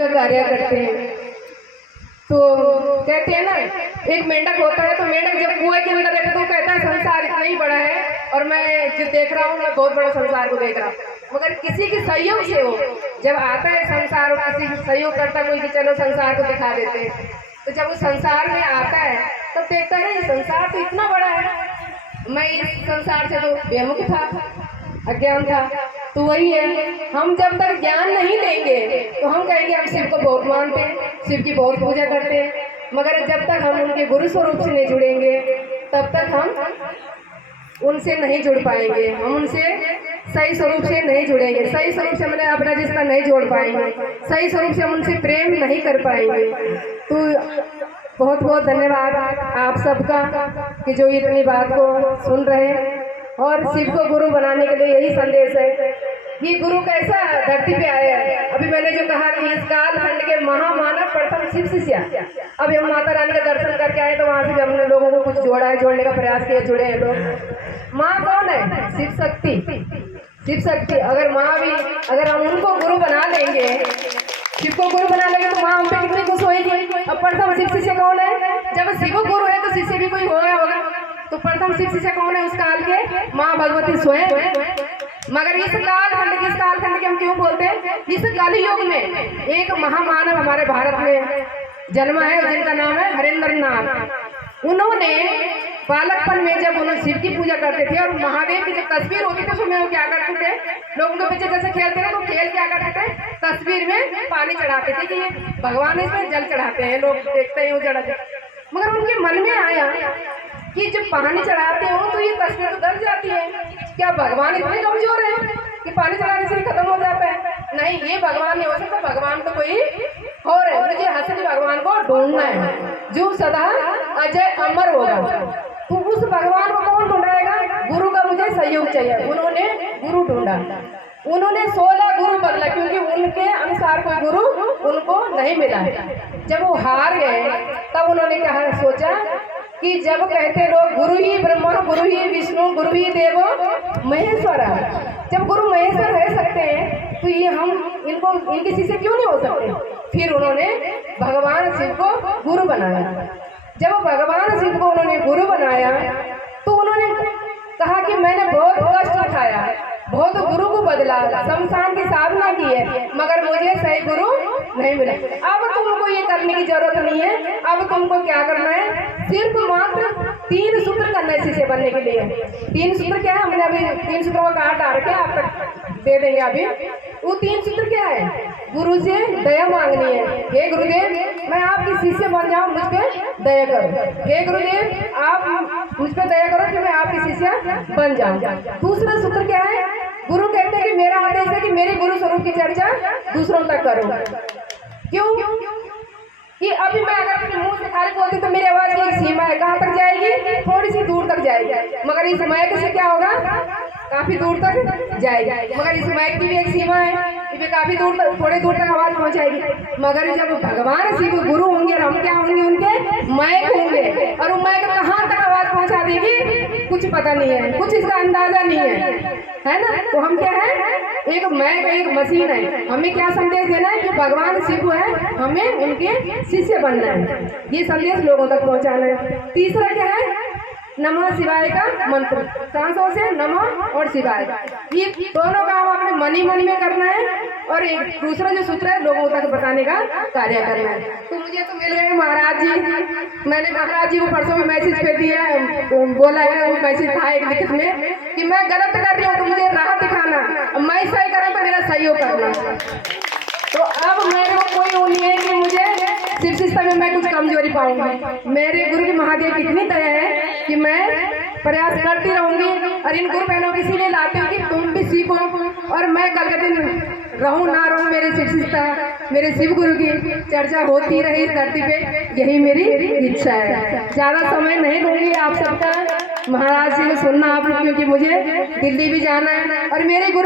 का कार्य करते हैं। तो कहते हैं ना, एक मेंढक होता है, तो मेंढक जब कुएं के अंदर रहता है तो कहता है संसार इतना ही बड़ा है और मैं जो देख रहा हूँ मैं बहुत बड़ा संसार को देख रहा हूँ। मगर किसी के सहयोग से हो जब आता है संसार, और किसी का सहयोग करता कोई कि चलो संसार को दिखा देते हैं, तो जब वो संसार में आता है तब देखता है ये संसार तो इतना बड़ा है, मैं इस संसार से तो बेमुख था, अज्ञान था। तो वही है, हम जब तक ज्ञान नहीं लेंगे तो हम कहेंगे हम शिव को बहुत मानते हैं, शिव की बहुत पूजा करते हैं, मगर जब तक हम उनके गुरु स्वरूप से नहीं जुड़ेंगे तब तक हम उनसे नहीं जुड़ पाएंगे, हम उनसे सही स्वरूप से नहीं जुड़ेंगे, सही स्वरूप से हमने अपना रिश्ता नहीं जोड़ पाएंगे, सही स्वरूप से हम उनसे प्रेम नहीं कर पाएंगे। तो बहुत बहुत धन्यवाद आप सबका कि जो इतनी बात को सुन रहे हैं। और शिव को गुरु बनाने के लिए यही संदेश है कि गुरु कैसा धरती पे आया है। अभी मैंने जो कहा कि इस काल खंड के महामानव प्रथम शिव शिष्य, अभी हम माता रानी का दर्शन करके आए तो वहाँ से हमने लोगों को कुछ जोड़ा है, जोड़ने का प्रयास किया, जुड़े हैं लोग। माँ कौन है? शिव शक्ति, शिव शक्ति। अगर माँ भी, अगर हम उनको गुरु बना लेंगे, शिव को गुरु बना लेंगे तो माँ हम पे कितनी खुश होगी। अब प्रथम शिव शिष्य कौन है? जब शिव गुरु है तो शिष्य भी कोई होगा। तो प्रथम शिव शिष्य कौन है उस काल के? माँ भगवती स्वयं। मगर इस कालखंड के हम क्यों बोलते हैं? इस कलयुग में एक महामानव हमारे भारत में जन्मा है जिनका नाम है हरेंद्र नाथ। उन्होंने बालकपन में जब उन्होंने शिव की पूजा करते थे और महादेव की जब तस्वीर होती थी उसमें वो क्या करते थे, लोगों के पीछे जैसे खेलते थे तो खेल क्या करते थे, तस्वीर में पानी चढ़ाते थे कि ये भगवान इसमें जल चढ़ाते हैं, लोग देखते हैं वो चढ़ाते। मगर उनके मन में आया कि जब पानी चढ़ाते हो तो ये तस्वीर तो दब जाती है, क्या भगवान इतने कमजोर है कि पानी चढ़ाने से खत्म हो जाता है? नहीं, ये भगवान नहीं हो सकता, भगवान तो कोई और है। मुझे असली भगवान को ढूंढना है जो सदा अजय अमर होगा। तो उस भगवान को कौन ढूंढाएगा? गुरु का मुझे सहयोग चाहिए। उन्होंने गुरु ढूंढा, उन्होंने 16 गुरु बदला क्योंकि उनके अनुसार कोई गुरु उनको नहीं मिला। जब वो हार गए तब उन्होंने कहा, सोचा कि जब कहते लोग गुरु ही ब्रह्मा, गुरु ही विष्णु, गुरु ही देवो महेश्वरा, जब गुरु महेश्वर रह सकते हैं तो ये हम इनको इनके शिष्य क्यों नहीं हो सकते? फिर उन्होंने भगवान शिव को गुरु बनाया। जब भगवान शिव को उन्होंने गुरु बनाया तो उन्होंने कहा कि मैंने बहुत कष्ट उठाया, बहुत गुरु को बदला, शमशान की साधना की है, मगर मुझे सही गुरु नहीं मिला। अब तुमको ये करने की जरूरत नहीं है। अब तुमको क्या करना है? सिर्फ मात्र 3 सूत्र करना है शिष्य बनने के लिए। 3 सूत्र क्या है? हमने अभी 3 सूत्रों का कार्ड डाल के आप तक दे देंगे। अभी वो 3 सूत्र क्या है? गुरु से दया मांगनी है। हे गुरुदेव, मैं आपकी शिष्य बन जाऊं, मुझ पे दया करो। हे गुरुदेव, आप मुझ पे दया करो कि मैं आपकी शिष्य बन जाऊं। दूसरा सूत्र क्या है? गुरु कहते हैं कि मेरा आदेश है कि मेरे गुरु स्वरूप की चर्चा दूसरों तक करो। क्यों? कि अभी मैं अगर अपने मुंह से खाली बोलती तो मेरी आवाज की एक सीमा है, कहाँ तक जाएगी? थोड़ी सी दूर तक जाएगी। मगर इस माइक से क्या होगा? काफी दूर तक जाएगी। मगर इस माइक की भी एक सीमा है, ये काफी दूर तक, थोड़ी दूर तक आवाज पहुंचाएगी। मगर जब भगवान शिव गुरु होंगे और हम क्या होंगे? उनके माइक होंगे, और वो माइक कहाँ तक आवाज पहुंचा देगी कुछ पता नहीं है, कुछ इसका अंदाजा नहीं है ना? तो हम क्या है? एक माइक, एक मशीन है। हमें क्या संदेश देना है कि भगवान शिव है, हमें उनके शिष्य बनना है, ये संदेश लोगों तक पहुंचाना है। तीसरा क्या है? नमः शिवाय का मंत्र, सांसों से नमः और शिवाय, ये दोनों काम अपने मन में करना है। और एक दूसरा जो सूत्र है लोगों तक बताने का कार्य करना है। तो मुझे तो मिल गए महाराज जी। मैंने महाराज जी को परसों में मैसेज पे दिया, बोला है, वो मैसेज था एक लिखित में कि मैं गलत कर रही हूँ तो मुझे राह दिखाना, मैं सही करा तो मेरा सहयोग करना। तो अब मेरे को कोई वो नहीं है कि मुझे शिव शिष्टा में मैं कुछ कमजोरी पाऊंगी। मेरे गुरु की महादेव की इतनी दया है कि मैं प्रयास करती रहूंगी। और इन गुरु बहनों की इसीलिए लाती हूँ कि तुम भी सीखो और मैं कल के दिन रहूं ना रहूं, मेरे शिव शिष्टा, मेरे शिव गुरु की चर्चा होती रही इस धरती पे, यही मेरी इच्छा है। ज्यादा समय नहीं लूंगी आप सबका, महाराज जी को सुनना आप, क्योंकि मुझे दिल्ली भी जाना है। और मेरे गुरु